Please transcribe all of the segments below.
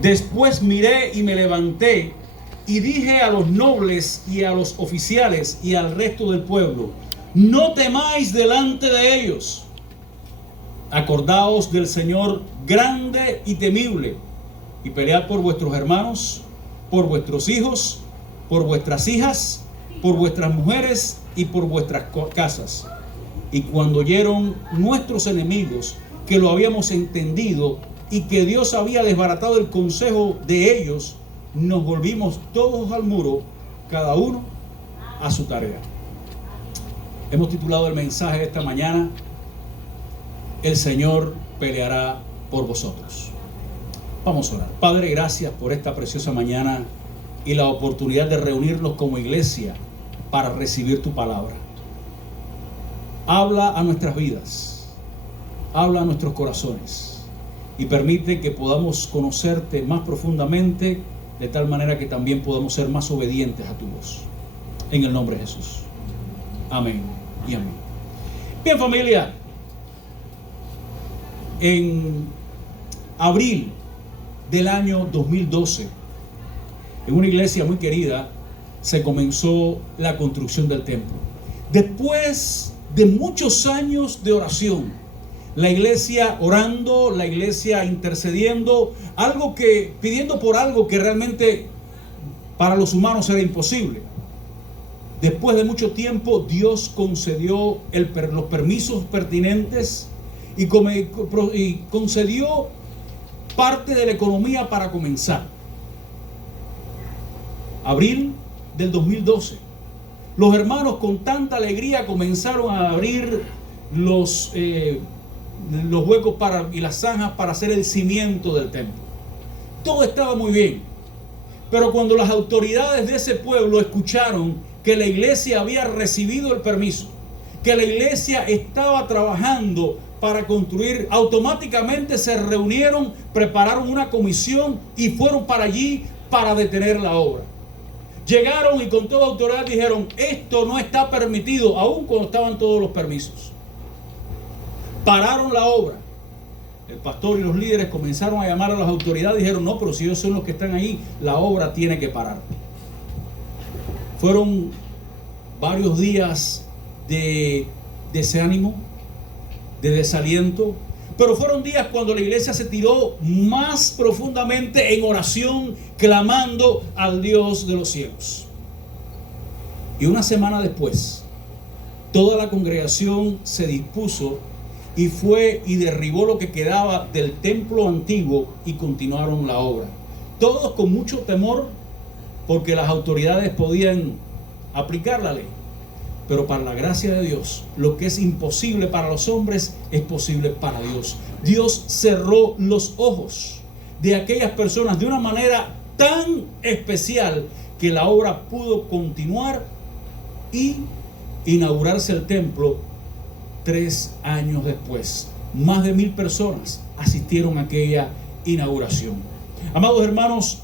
Después miré y me levanté y dije a los nobles y a los oficiales y al resto del pueblo: no temáis delante de ellos. Acordaos del Señor grande y temible, y pelead por vuestros hermanos, por vuestros hijos, por vuestras hijas, por vuestras mujeres y por vuestras casas. Y cuando oyeron nuestros enemigos que lo habíamos entendido y que Dios había desbaratado el consejo de ellos, nos volvimos todos al muro, cada uno a su tarea. Hemos titulado el mensaje de esta mañana: el Señor peleará por vosotros. Vamos a orar. Padre, gracias por esta preciosa mañana y la oportunidad de reunirnos como iglesia para recibir tu palabra. Habla a nuestras vidas, habla a nuestros corazones y permite que podamos conocerte más profundamente, de tal manera que también podamos ser más obedientes a tu voz. En el nombre de Jesús. Amén y amén. Bien, familia, en abril del año 2012, en una iglesia muy querida, se comenzó la construcción del templo. Después de muchos años de oración, la iglesia orando, la iglesia intercediendo, pidiendo por algo que realmente para los humanos era imposible. Después de mucho tiempo, Dios concedió los permisos pertinentes y concedió parte de la economía para comenzar. Abril del 2012. Los hermanos con tanta alegría comenzaron a abrir los huecos y las zanjas para hacer el cimiento del templo. Todo estaba muy bien. Pero cuando las autoridades de ese pueblo escucharon que la iglesia había recibido el permiso, que la iglesia estaba trabajando para construir, automáticamente se reunieron, prepararon una comisión y fueron para allí para detener la obra. Llegaron y con toda autoridad dijeron: esto no está permitido, aun cuando estaban todos los permisos. Pararon la obra. El pastor y los líderes comenzaron a llamar a las autoridades y dijeron: no, pero si ellos son los que están ahí, la obra tiene que parar. Fueron varios días de desánimo, de desaliento, pero fueron días cuando la iglesia se tiró más profundamente en oración, clamando al Dios de los cielos. Y una semana después, toda la congregación se dispuso y fue y derribó lo que quedaba del templo antiguo y continuaron la obra. Todos con mucho temor, porque las autoridades podían aplicar la ley. Pero para la gracia de Dios, lo que es imposible para los hombres es posible para Dios. Dios cerró los ojos de aquellas personas de una manera tan especial que la obra pudo continuar y inaugurarse el templo 3 años después. Más de 1,000 personas asistieron a aquella inauguración. Amados hermanos,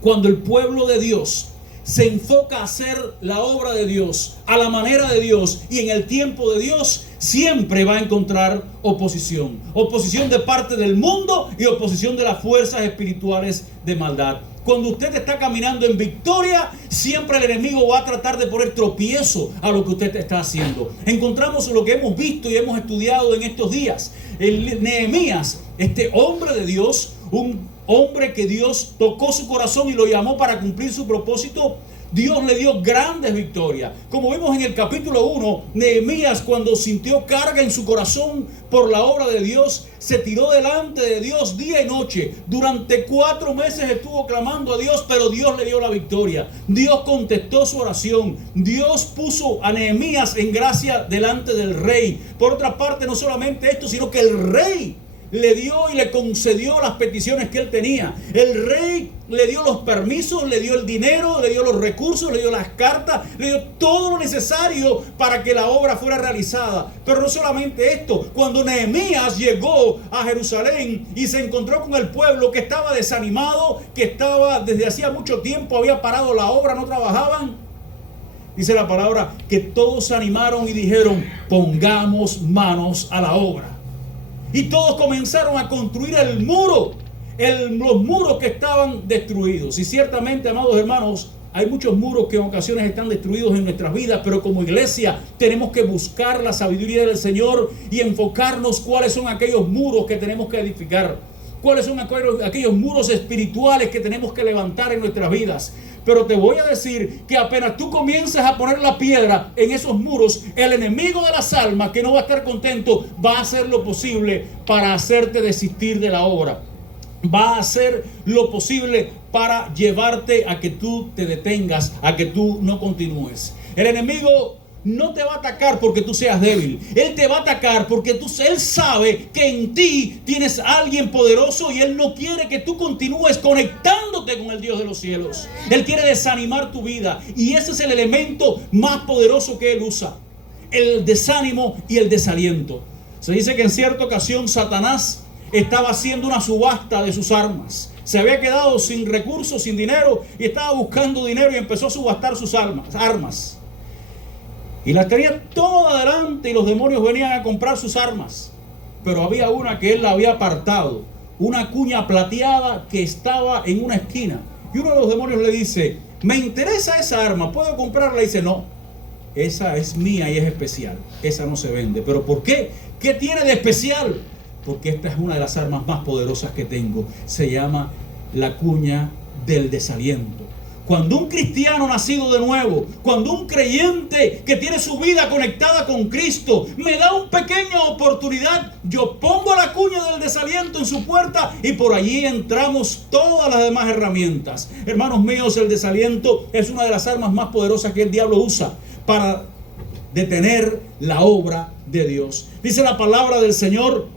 cuando el pueblo de Dios se enfoca a hacer la obra de Dios a la manera de Dios y en el tiempo de Dios, siempre va a encontrar oposición. Oposición de parte del mundo y oposición de las fuerzas espirituales de maldad. Cuando usted está caminando en victoria, siempre el enemigo va a tratar de poner tropiezo a lo que usted está haciendo. Encontramos lo que hemos visto y hemos estudiado en estos días. Nehemías, este hombre de Dios, un hombre que Dios tocó su corazón y lo llamó para cumplir su propósito, Dios le dio grandes victorias. Como vemos en el capítulo 1, Nehemías, cuando sintió carga en su corazón por la obra de Dios, se tiró delante de Dios día y noche. Durante 4 meses estuvo clamando a Dios, pero Dios le dio la victoria. Dios contestó su oración. Dios puso a Nehemías en gracia delante del rey. Por otra parte, no solamente esto, sino que el rey le dio y le concedió las peticiones que él tenía. El rey le dio los permisos, le dio el dinero, le dio los recursos, le dio las cartas, le dio todo lo necesario para que la obra fuera realizada. Pero no solamente esto, cuando Nehemías llegó a Jerusalén y se encontró con el pueblo que estaba desanimado, que estaba desde hacía mucho tiempo, había parado la obra, no trabajaban, dice la palabra que todos se animaron y dijeron: pongamos manos a la obra. Y todos comenzaron a construir el muro. los muros que estaban destruidos. Y ciertamente, amados hermanos, hay muchos muros que en ocasiones están destruidos en nuestras vidas, pero como iglesia tenemos que buscar la sabiduría del Señor y enfocarnos cuáles son aquellos muros que tenemos que edificar, cuáles son aquellos muros espirituales que tenemos que levantar en nuestras vidas. Pero te voy a decir que apenas tú comiences a poner la piedra en esos muros, el enemigo de las almas, que no va a estar contento, va a hacer lo posible para hacerte desistir de la obra. Va a hacer lo posible para llevarte a que tú te detengas, a que tú no continúes. El enemigo no te va a atacar porque tú seas débil. Él te va a atacar porque él sabe que en ti tienes a alguien poderoso y él no quiere que tú continúes conectándote con el Dios de los cielos. Él quiere desanimar tu vida y ese es el elemento más poderoso que él usa: el desánimo y el desaliento. Se dice que en cierta ocasión Satanás estaba haciendo una subasta de sus armas. Se había quedado sin recursos, sin dinero, y estaba buscando dinero y empezó a subastar sus armas. Y las tenía todas adelante y los demonios venían a comprar sus armas. Pero había una que él la había apartado, una cuña plateada que estaba en una esquina. Y uno de los demonios le dice: me interesa esa arma, ¿puedo comprarla? Y dice: no, esa es mía y es especial, esa no se vende. ¿Pero por qué? ¿Qué tiene de especial? Porque esta es una de las armas más poderosas que tengo. Se llama la cuña del desaliento. Cuando un cristiano nacido de nuevo, cuando un creyente que tiene su vida conectada con Cristo me da una pequeña oportunidad, yo pongo la cuña del desaliento en su puerta y por allí entramos todas las demás herramientas. Hermanos míos, el desaliento es una de las armas más poderosas que el diablo usa para detener la obra de Dios. Dice la palabra del Señor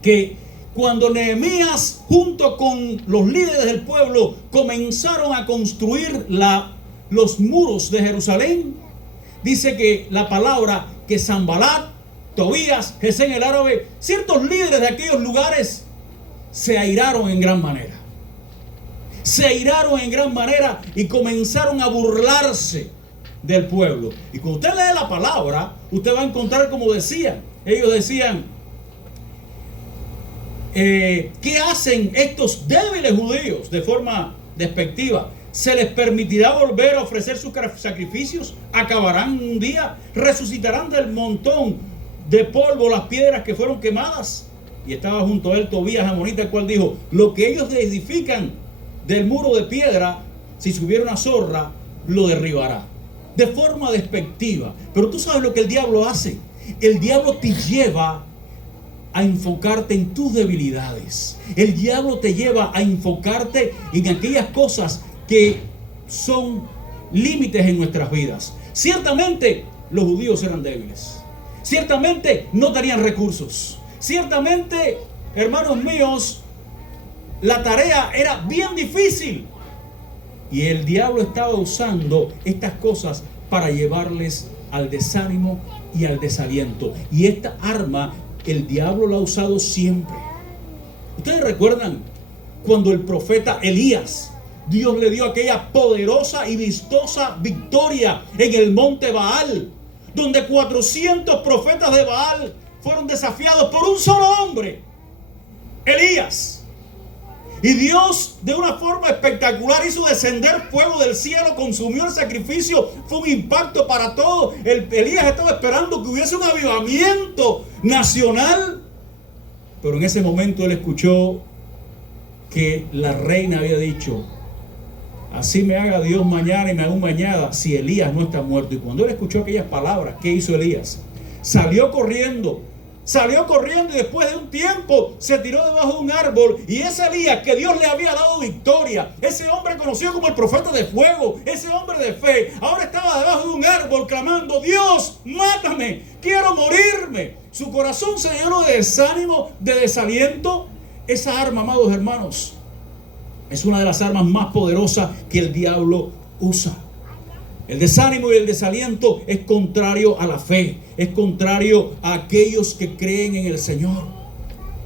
que cuando Nehemías junto con los líderes del pueblo comenzaron a construir los muros de Jerusalén, dice que la palabra que Sanbalat, Tobías, Gesén el árabe, ciertos líderes de aquellos lugares se airaron en gran manera. Se airaron en gran manera y comenzaron a burlarse del pueblo. Y cuando usted lee la palabra, usted va a encontrar como decían. Ellos decían: ¿qué hacen estos débiles judíos? De forma despectiva. ¿Se les permitirá volver a ofrecer sus sacrificios? ¿Acabarán un día? ¿Resucitarán del montón de polvo las piedras que fueron quemadas? Y estaba junto a él Tobías amonita, el cual dijo: lo que ellos edifican del muro de piedra, si subiera una zorra, lo derribará. De forma despectiva. Pero tú sabes lo que el diablo hace. El diablo te lleva a enfocarte en tus debilidades. El diablo te lleva a enfocarte en aquellas cosas que son límites en nuestras vidas. Ciertamente los judíos eran débiles. Ciertamente no tenían recursos. Ciertamente, hermanos míos, la tarea era bien difícil. Y el diablo estaba usando estas cosas para llevarles al desánimo y al desaliento. Y esta arma el diablo la ha usado siempre. Ustedes recuerdan cuando el profeta Elías, Dios le dio aquella poderosa y vistosa victoria en el monte Baal, donde 400 profetas de Baal fueron desafiados por un solo hombre, Elías. Y Dios, de una forma espectacular, hizo descender fuego del cielo, consumió el sacrificio. Fue un impacto para todos. Elías estaba esperando que hubiese un avivamiento nacional. Pero en ese momento él escuchó que la reina había dicho: así me haga Dios mañana y me haga un mañana si Elías no está muerto. Y cuando él escuchó aquellas palabras, ¿qué hizo Elías? Salió corriendo y después de un tiempo se tiró debajo de un árbol. Y ese Elías que Dios le había dado victoria, ese hombre conocido como el profeta de fuego, ese hombre de fe, ahora estaba debajo de un árbol clamando: Dios, mátame, quiero morirme. Su corazón se llenó de desánimo, de desaliento. Esa arma, amados hermanos, es una de las armas más poderosas que el diablo usa. El desánimo y el desaliento es contrario a la fe, es contrario a aquellos que creen en el Señor.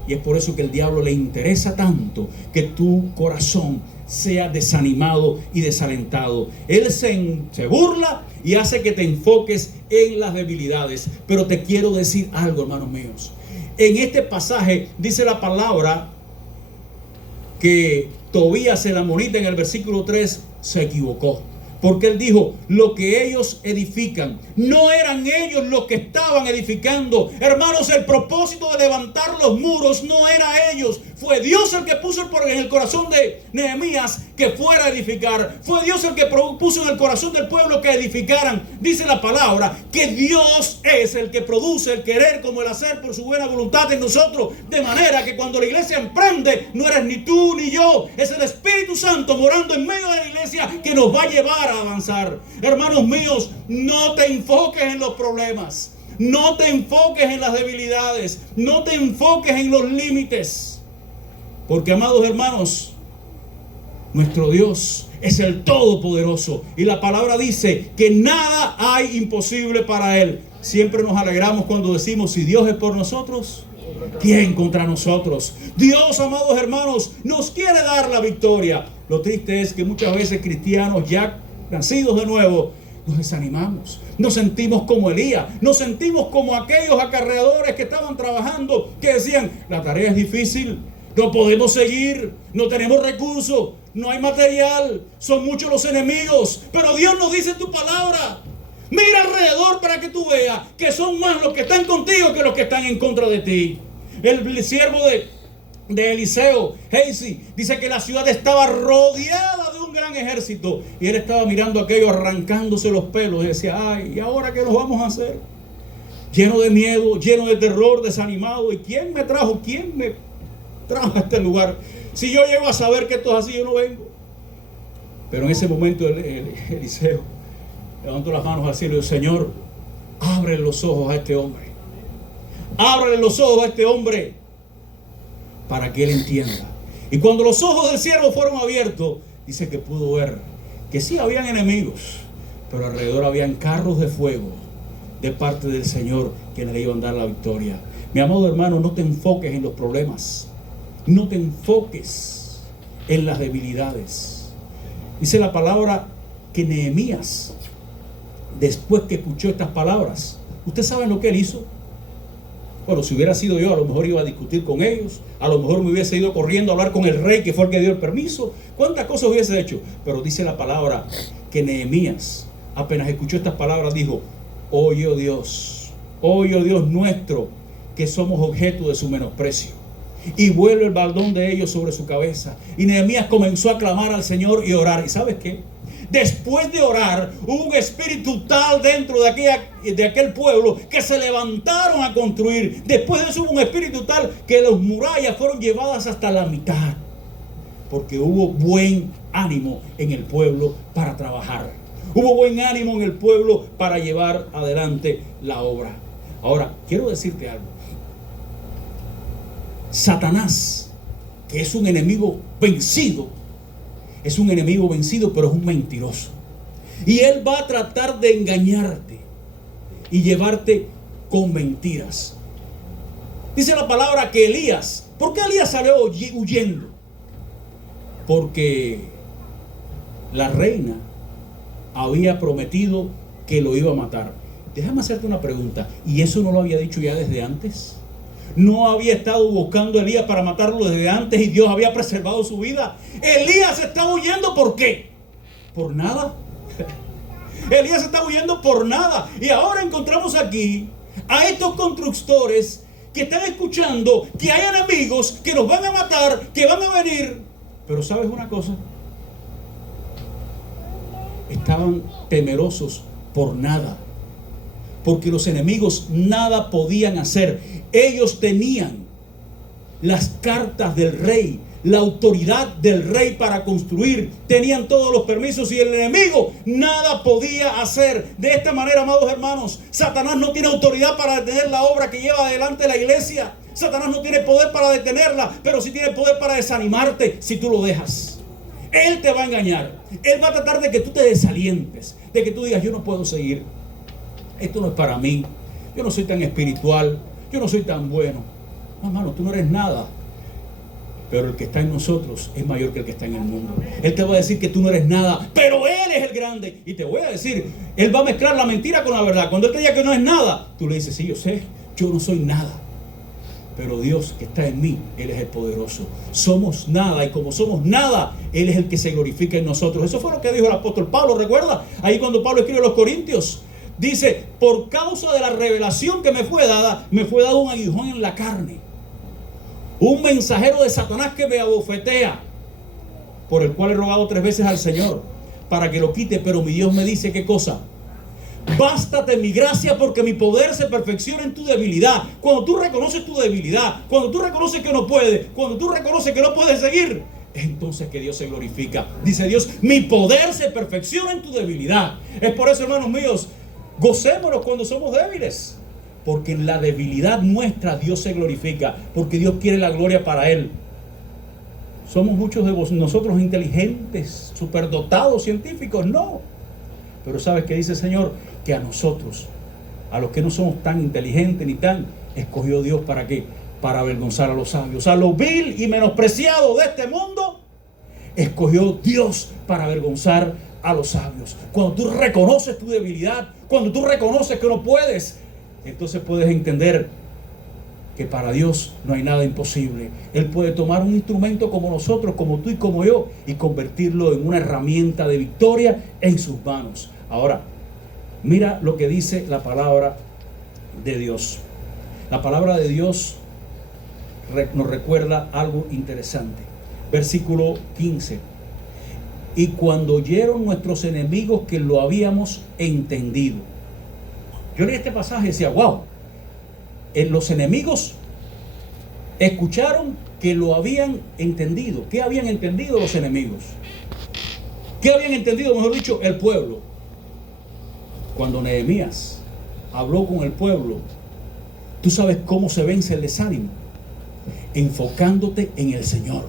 Y es por eso que el diablo le interesa tanto que tu corazón sea desanimado y desalentado. Él se burla y hace que te enfoques en las debilidades. Pero te quiero decir algo, hermanos míos. En este pasaje dice la palabra que Tobías el amonita en el versículo 3 se equivocó. Porque él dijo, lo que ellos edifican, no eran ellos los que estaban edificando. Hermanos, el propósito de levantar los muros no era ellos. Fue Dios el que puso en el corazón de Nehemías que fuera a edificar. Fue Dios el que puso en el corazón del pueblo que edificaran. Dice la palabra que Dios es el que produce el querer como el hacer por su buena voluntad en nosotros. De manera que cuando la iglesia emprende, no eres ni tú ni yo. Es el Espíritu Santo morando en medio de la iglesia que nos va a llevar a avanzar. Hermanos míos, no te enfoques en los problemas, no te enfoques en las debilidades, no te enfoques en los límites, porque, amados hermanos, nuestro Dios es el Todopoderoso y la palabra dice que nada hay imposible para Él. Siempre nos alegramos cuando decimos, si Dios es por nosotros, ¿quién contra nosotros? Dios, amados hermanos, nos quiere dar la victoria. Lo triste es que muchas veces cristianos ya nacidos de nuevo, nos desanimamos, nos sentimos como Elías, nos sentimos como aquellos acarreadores que estaban trabajando, que decían, la tarea es difícil, no podemos seguir, no tenemos recursos, no hay material, son muchos los enemigos, pero Dios nos dice en tu palabra, mira alrededor para que tú veas que son más los que están contigo que los que están en contra de ti. El siervo de Eliseo, Gehazi, dice que la ciudad estaba rodeada de un gran ejército y él estaba mirando aquello, arrancándose los pelos y decía, ay, ¿y ahora qué nos vamos a hacer? Lleno de miedo, lleno de terror, desanimado. ¿Y quién me trajo a este lugar? Si yo llego a saber que esto es así, yo no vengo. Pero en ese momento Eliseo levantó las manos al cielo y dijo, Señor, ábrele los ojos a este hombre, ábrele los ojos a este hombre para que él entienda. Y cuando los ojos del siervo fueron abiertos, dice que pudo ver que sí habían enemigos, pero alrededor habían carros de fuego de parte del Señor que le iban a dar la victoria. Mi amado hermano, no te enfoques en los problemas, no te enfoques en las debilidades. Dice la palabra que Nehemías, después que escuchó estas palabras, ¿ustedes saben lo que él hizo? Bueno, si hubiera sido yo, a lo mejor iba a discutir con ellos, a lo mejor me hubiese ido corriendo a hablar con el rey, que fue el que dio el permiso. ¿Cuántas cosas hubiese hecho? Pero dice la palabra que Nehemías, apenas escuchó estas palabras, dijo, oye, oh Dios nuestro, que somos objeto de su menosprecio. Y vuelve el baldón de ellos sobre su cabeza. Y Nehemías comenzó a clamar al Señor y orar. ¿Y sabes qué? Después de orar, hubo un espíritu tal dentro de aquel pueblo que se levantaron a construir. Después de eso hubo un espíritu tal que las murallas fueron llevadas hasta la mitad. Porque hubo buen ánimo en el pueblo para trabajar. Hubo buen ánimo en el pueblo para llevar adelante la obra. Ahora, quiero decirte algo. Satanás, que es un enemigo vencido, pero es un mentiroso. Y él va a tratar de engañarte y llevarte con mentiras. Dice la palabra que Elías, ¿por qué Elías salió huyendo? Porque la reina había prometido que lo iba a matar. Déjame hacerte una pregunta. ¿Y eso no lo había dicho ya desde antes? ¿No había estado buscando a Elías para matarlo desde antes y Dios había preservado su vida? Elías estaba huyendo, ¿por qué? Por nada. Elías estaba huyendo por nada. Y ahora encontramos aquí a estos constructores que están escuchando que hay enemigos que nos van a matar, que van a venir. Pero ¿sabes una cosa? Estaban temerosos por nada. Porque los enemigos nada podían hacer. Ellos tenían las cartas del rey, la autoridad del rey para construir. Tenían todos los permisos y el enemigo nada podía hacer. De esta manera, amados hermanos, Satanás no tiene autoridad para detener la obra que lleva adelante la iglesia. Satanás no tiene poder para detenerla, pero sí tiene poder para desanimarte si tú lo dejas. Él te va a engañar. Él va a tratar de que tú te desalientes, de que tú digas, yo no puedo seguir. Esto no es para mí. Yo no soy tan espiritual. Yo no soy tan bueno. No, hermano, tú no eres nada. Pero el que está en nosotros es mayor que el que está en el mundo. Él te va a decir que tú no eres nada, pero Él es el grande. Y te voy a decir, Él va a mezclar la mentira con la verdad. Cuando Él te diga que no es nada, tú le dices, sí, yo sé, yo no soy nada. Pero Dios que está en mí, Él es el poderoso. Somos nada, y como somos nada, Él es el que se glorifica en nosotros. Eso fue lo que dijo el apóstol Pablo, ¿recuerda? Ahí cuando Pablo escribe a los Corintios, dice: por causa de la revelación que me fue dado un aguijón en la carne, un mensajero de Satanás que me abofetea, por el cual he rogado 3 veces al Señor para que lo quite, pero mi Dios me dice, ¿qué cosa? Bástate mi gracia, porque mi poder se perfecciona en tu debilidad. Cuando tú reconoces tu debilidad, cuando tú reconoces que no puedes, cuando tú reconoces que no puedes seguir, entonces que Dios se glorifica. Dice Dios: mi poder se perfecciona en tu debilidad. Es por eso, hermanos míos, gocémonos cuando somos débiles, porque en la debilidad nuestra Dios se glorifica, porque Dios quiere la gloria para Él. ¿Somos muchos de nosotros inteligentes, superdotados, científicos? No. Pero ¿sabes qué dice el Señor? Que a nosotros, a los que no somos tan inteligentes ni tan, escogió Dios ¿para qué? Para avergonzar a los sabios. A lo vil y menospreciado de este mundo, escogió Dios para avergonzar a los sabios. Cuando tú reconoces tu debilidad, cuando tú reconoces que no puedes, entonces puedes entender que para Dios no hay nada imposible. Él puede tomar un instrumento como nosotros, como tú y como yo, y convertirlo en una herramienta de victoria en sus manos. Ahora, mira lo que dice la palabra de Dios. La palabra de Dios nos recuerda algo interesante. Versículo 15. Y cuando oyeron nuestros enemigos que lo habíamos entendido. Yo leí este pasaje y decía: wow, los enemigos escucharon que lo habían entendido. ¿Qué habían entendido los enemigos? ¿Qué habían entendido, mejor dicho, el pueblo? Cuando Nehemías habló con el pueblo, ¿tú sabes cómo se vence el desánimo? Enfocándote en el Señor.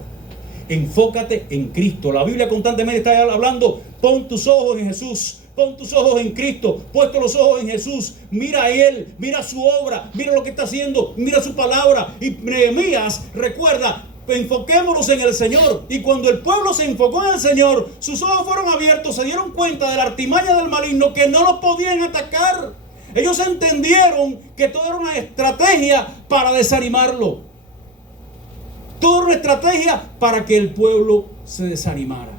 Enfócate en Cristo. La Biblia constantemente está hablando: pon tus ojos en Jesús. Pon tus ojos en Cristo. Puesto los ojos en Jesús, mira a Él, mira su obra, mira lo que está haciendo, mira su palabra. Y Nehemías recuerda: enfoquémonos en el Señor. Y cuando el pueblo se enfocó en el Señor, sus ojos fueron abiertos, se dieron cuenta de la artimaña del maligno, que no los podían atacar. Ellos entendieron que todo era una estrategia para desanimarlo. Todo era una estrategia para que el pueblo se desanimara.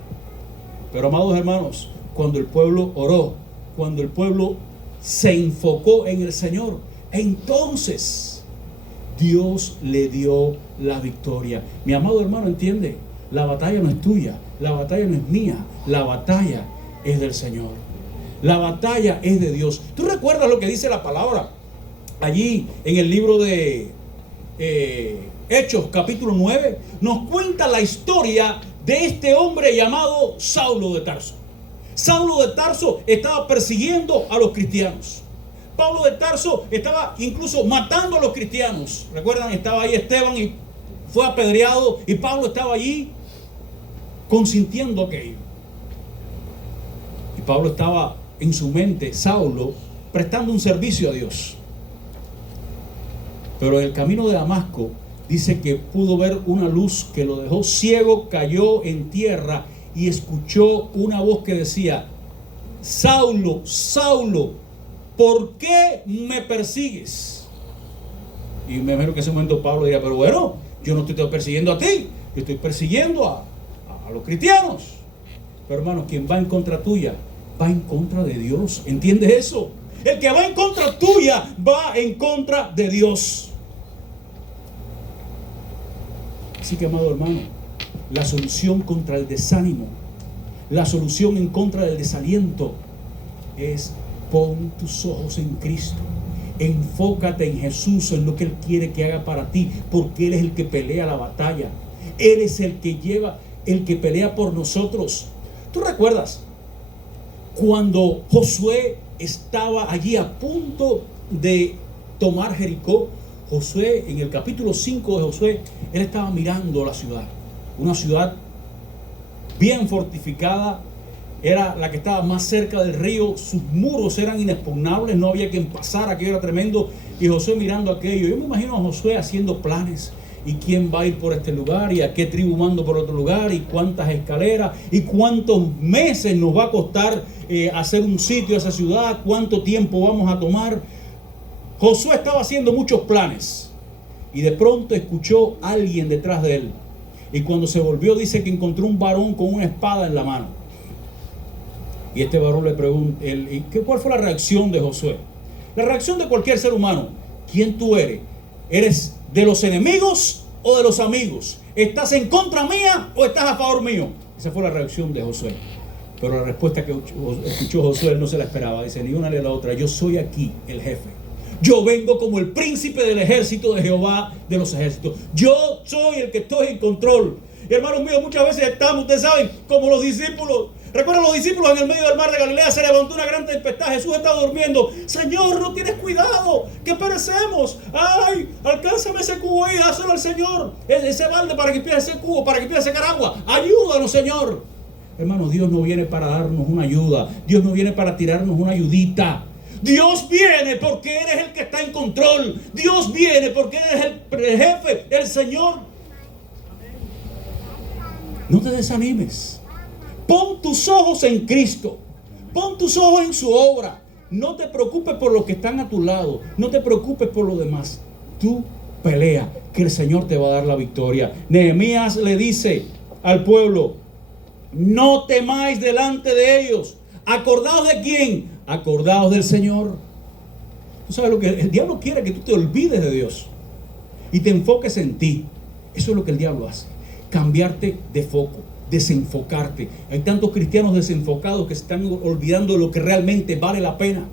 Pero, amados hermanos, cuando el pueblo oró, cuando el pueblo se enfocó en el Señor, entonces Dios le dio la victoria. Mi amado hermano, entiende, la batalla no es tuya, la batalla no es mía, la batalla es del Señor. La batalla es de Dios. ¿Tú recuerdas lo que dice la palabra allí en el libro de Hechos, capítulo 9? Nos cuenta la historia de este hombre llamado Saulo de Tarso. Saulo de Tarso estaba persiguiendo a los cristianos. Pablo de Tarso estaba incluso matando a los cristianos. Recuerdan, estaba ahí Esteban y fue apedreado, y Pablo estaba allí consintiendo aquello. Y Pablo estaba en su mente, Saulo, prestando un servicio a Dios. Pero en el camino de Damasco dice que pudo ver una luz que lo dejó ciego, cayó en tierra y escuchó una voz que decía: Saulo, Saulo, ¿por qué me persigues? Y me imagino que en ese momento Pablo diría: pero bueno, yo no te estoy persiguiendo a ti, yo estoy persiguiendo a los cristianos. Pero hermanos, quien va en contra tuya, va en contra de Dios. ¿Entiendes eso? El que va en contra tuya, va en contra de Dios. Así que, amado hermano, la solución contra el desánimo, la solución en contra del desaliento es: pon tus ojos en Cristo. Enfócate en Jesús, en lo que Él quiere que haga para ti, porque Él es el que pelea la batalla. Él es el que lleva, el que pelea por nosotros. ¿Tú recuerdas cuando Josué estaba allí a punto de tomar Jericó? Josué, en el capítulo 5 de Josué, él estaba mirando la ciudad. Una ciudad bien fortificada, era la que estaba más cerca del río, sus muros eran inexpugnables, no había quien pasara, aquello era tremendo. Y Josué mirando aquello, yo me imagino a Josué haciendo planes: y quién va a ir por este lugar, y a qué tribu mando por otro lugar, y cuántas escaleras, y cuántos meses nos va a costar hacer un sitio a esa ciudad, cuánto tiempo vamos a tomar. Josué estaba haciendo muchos planes, y de pronto escuchó a alguien detrás de él. Y cuando se volvió, dice que encontró un varón con una espada en la mano. Y este varón le pregunta, ¿cuál fue la reacción de Josué? La reacción de cualquier ser humano: ¿quién tú eres? ¿Eres de los enemigos o de los amigos? ¿Estás en contra mía o estás a favor mío? Esa fue la reacción de Josué. Pero la respuesta que escuchó Josué, él no se la esperaba. Dice, ni una ni la otra: yo soy aquí el jefe. Yo vengo como el príncipe del ejército de Jehová de los ejércitos. Yo soy el que estoy en control. Y hermanos míos, muchas veces estamos, ustedes saben, como los discípulos. Recuerden, los discípulos en el medio del mar de Galilea se levantó una gran tempestad. Jesús estaba durmiendo. Señor, no tienes cuidado, que perecemos. Ay, alcánzame ese cubo ahí, dáselo al Señor. Ese balde para que empiece ese cubo, para que empiece a sacar agua. Ayúdanos, Señor. Hermanos, Dios no viene para darnos una ayuda. Dios no viene para tirarnos una ayudita. Dios viene porque eres el que está en control. Dios viene porque eres el jefe, el Señor. No te desanimes. Pon tus ojos en Cristo. Pon tus ojos en su obra. No te preocupes por los que están a tu lado. No te preocupes por lo demás. Tú pelea, que el Señor te va a dar la victoria. Nehemías le dice al pueblo: no temáis delante de ellos. ¿Acordaos de quién? Acordaos del Señor. Tú sabes lo que el diablo quiere: que tú te olvides de Dios y te enfoques en ti. Eso es lo que el diablo hace: cambiarte de foco, desenfocarte. Hay tantos cristianos desenfocados que se están olvidando de lo que realmente vale la pena,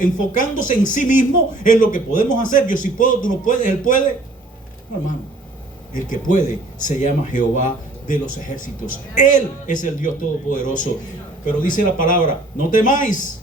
enfocándose en sí mismo, en lo que podemos hacer. Yo sí puedo, tú no puedes, él puede. No, hermano, el que puede se llama Jehová de los ejércitos. Él es el Dios todopoderoso. Pero dice la palabra: no temáis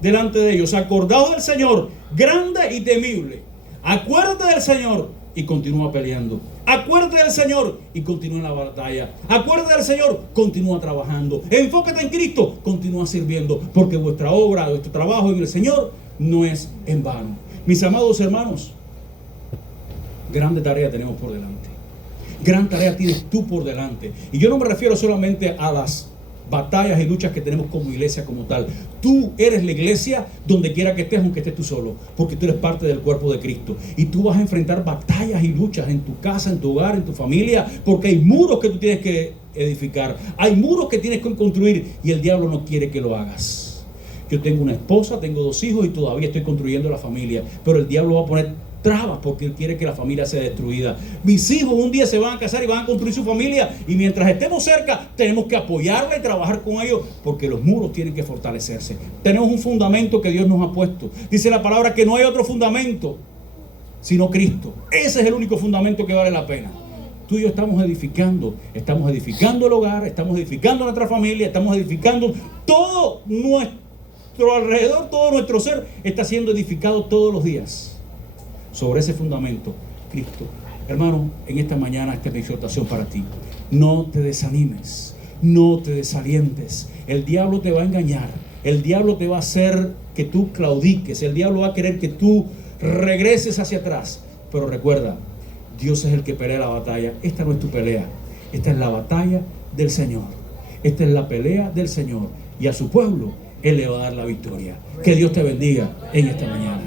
delante de ellos. Acordaos del Señor, grande y temible. Acuérdate del Señor y continúa peleando. Acuérdate del Señor y continúa en la batalla. Acuérdate del Señor, continúa trabajando. Enfócate en Cristo, continúa sirviendo, porque vuestra obra, vuestro trabajo en el Señor no es en vano. Mis amados hermanos, grande tarea tenemos por delante. Gran tarea tienes tú por delante. Y yo no me refiero solamente a las batallas y luchas que tenemos como iglesia como tal. Tú eres la iglesia donde quiera que estés, aunque estés tú solo, porque tú eres parte del cuerpo de Cristo. Y tú vas a enfrentar batallas y luchas en tu casa, en tu hogar, en tu familia, porque hay muros que tú tienes que edificar, hay muros que tienes que construir, y el diablo no quiere que lo hagas. Yo tengo una esposa, tengo 2 hijos y todavía estoy construyendo la familia, pero el diablo va a poner trabas porque él quiere que la familia sea destruida. Mis hijos un día se van a casar y van a construir su familia, y mientras estemos cerca tenemos que apoyarla y trabajar con ellos, porque los muros tienen que fortalecerse. Tenemos un fundamento que Dios nos ha puesto. Dice la palabra que no hay otro fundamento sino Cristo. Ese es el único fundamento que vale la pena. Tú y yo estamos edificando el hogar, estamos edificando nuestra familia, estamos edificando todo nuestro alrededor, todo nuestro ser está siendo edificado todos los días sobre ese fundamento, Cristo. Hermano, en esta mañana esta es mi exhortación para ti. No te desanimes, no te desalientes. El diablo te va a engañar, el diablo te va a hacer que tú claudiques, el diablo va a querer que tú regreses hacia atrás. Pero recuerda, Dios es el que pelea la batalla. Esta no es tu pelea, esta es la batalla del Señor. Esta es la pelea del Señor, y a su pueblo Él le va a dar la victoria. Que Dios te bendiga en esta mañana.